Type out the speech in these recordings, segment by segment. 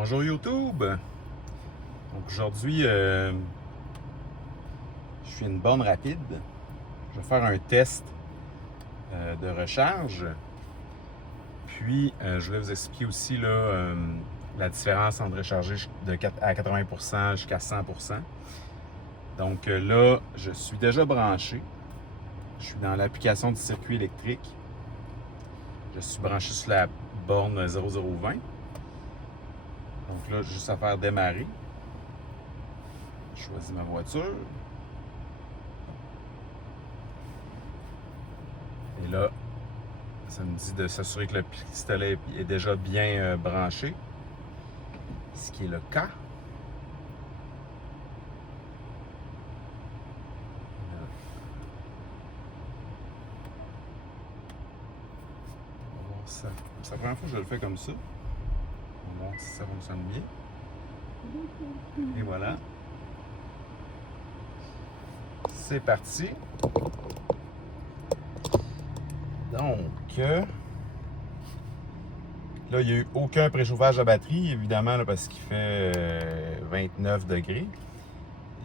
Bonjour YouTube! Donc aujourd'hui, je suis une borne rapide. Je vais faire un test de recharge. Puis, je vais vous expliquer aussi là, la différence entre recharger à 80% jusqu'à 100%. Donc là, je suis déjà branché. Je suis dans l'application du circuit électrique. Je suis branché sur la borne 0020. Donc là, juste à faire démarrer. Je choisis ma voiture. Et là, ça me dit de s'assurer que le pistolet est déjà bien branché, ce qui est le cas. On va voir si ça... C'est la première fois que je le fais comme ça. On va voir si ça fonctionne bien. Et voilà. C'est parti. Donc, là, il n'y a eu aucun préchauffage de batterie, évidemment, là, parce qu'il fait 29 degrés.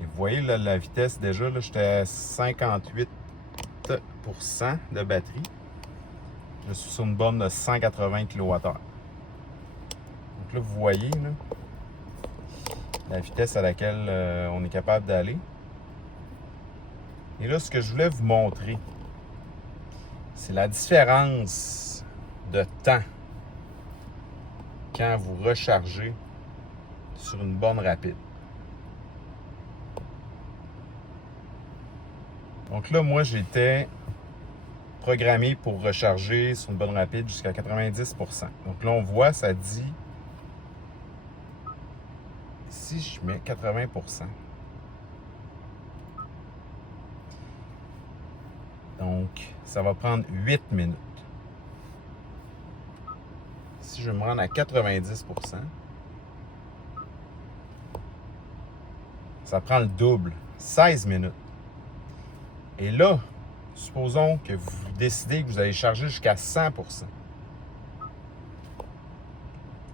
Et vous voyez, là, la vitesse, déjà, là, j'étais à 58% de batterie. Je suis sur une borne de 180 kWh. Donc là, vous voyez là, la vitesse à laquelle on est capable d'aller. Et là, ce que je voulais vous montrer, c'est la différence de temps quand vous rechargez sur une borne rapide. Donc là, moi, j'étais programmé pour recharger sur une borne rapide jusqu'à 90%. Donc là, on voit, ça dit, si je mets 80%, donc ça va prendre 8 minutes. Si je me rends à 90%, ça prend le double, 16 minutes. Et là, supposons que vous décidez que vous allez charger jusqu'à 100%.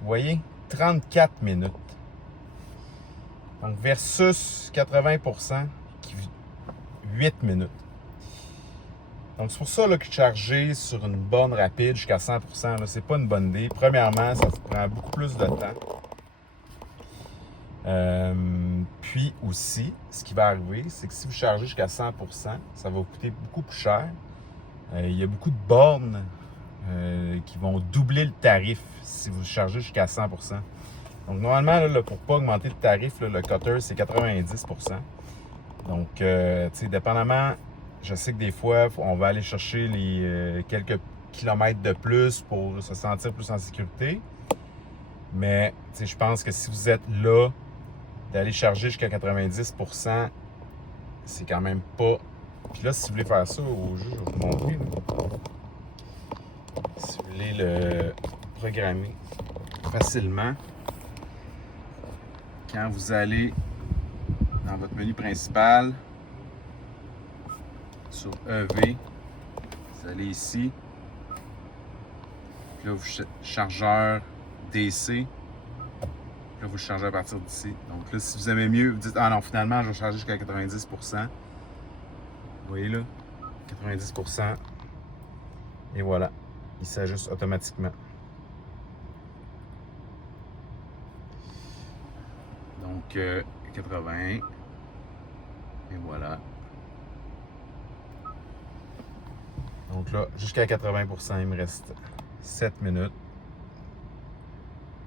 Vous voyez, 34 minutes. Donc, versus 80%, 8 minutes. Donc, c'est pour ça là, que charger sur une borne rapide jusqu'à 100%, c'est pas une bonne idée. Premièrement, ça vous prend beaucoup plus de temps. Puis aussi, ce qui va arriver, c'est que si vous chargez jusqu'à 100%, ça va vous coûter beaucoup plus cher. Il y a beaucoup de bornes qui vont doubler le tarif si vous chargez jusqu'à 100%. Donc, normalement, là, pour ne pas augmenter le tarif, là, le cutter, c'est 90%. Donc, tu sais, dépendamment, je sais que des fois, on va aller chercher les quelques kilomètres de plus pour se sentir plus en sécurité. Mais, tu sais, je pense que si vous êtes là, d'aller charger jusqu'à 90%, c'est quand même pas... Puis là, si vous voulez faire ça au jeu, je vais vous montrer. Là. Si vous voulez le programmer facilement, quand vous allez dans votre menu principal, sur EV, vous allez ici, puis là, vous chargeur DC, là, vous le chargez à partir d'ici. Donc là, si vous aimez mieux, vous dites, ah non, finalement, je vais charger jusqu'à 90%. Vous voyez là, 90%. Et voilà, il s'ajuste automatiquement. Donc, 80. Et voilà. Donc là, jusqu'à 80%, il me reste 7 minutes.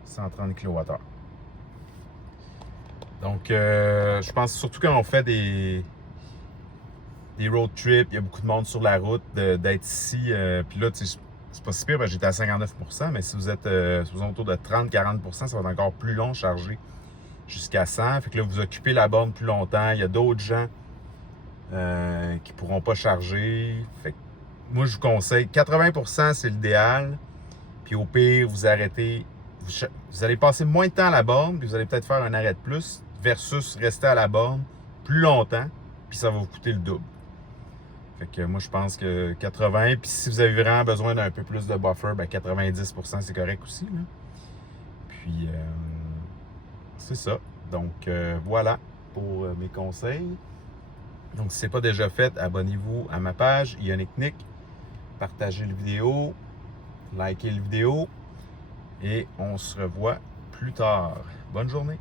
130 kWh. Donc, je pense surtout quand on fait des road trips, il y a beaucoup de monde sur la route, d'être ici. Puis là, c'est pas si pire, j'étais à 59%, mais si vous êtes autour de 30-40%, ça va être encore plus long charger jusqu'à 100. Fait que là, vous occupez la borne plus longtemps. Il y a d'autres gens qui pourront pas charger. Fait que moi, je vous conseille 80%, c'est l'idéal. Puis au pire, vous arrêtez. Vous allez passer moins de temps à la borne, puis vous allez peut-être faire un arrêt de plus, versus rester à la borne plus longtemps, puis ça va vous coûter le double. Fait que moi, je pense que 80, puis si vous avez vraiment besoin d'un peu plus de buffer, ben 90%, c'est correct aussi. Là. Puis, c'est ça. Donc, voilà pour mes conseils. Donc, si ce n'est pas déjà fait, abonnez-vous à ma page Ionic Nick. Partagez la vidéo, likez la vidéo et on se revoit plus tard. Bonne journée!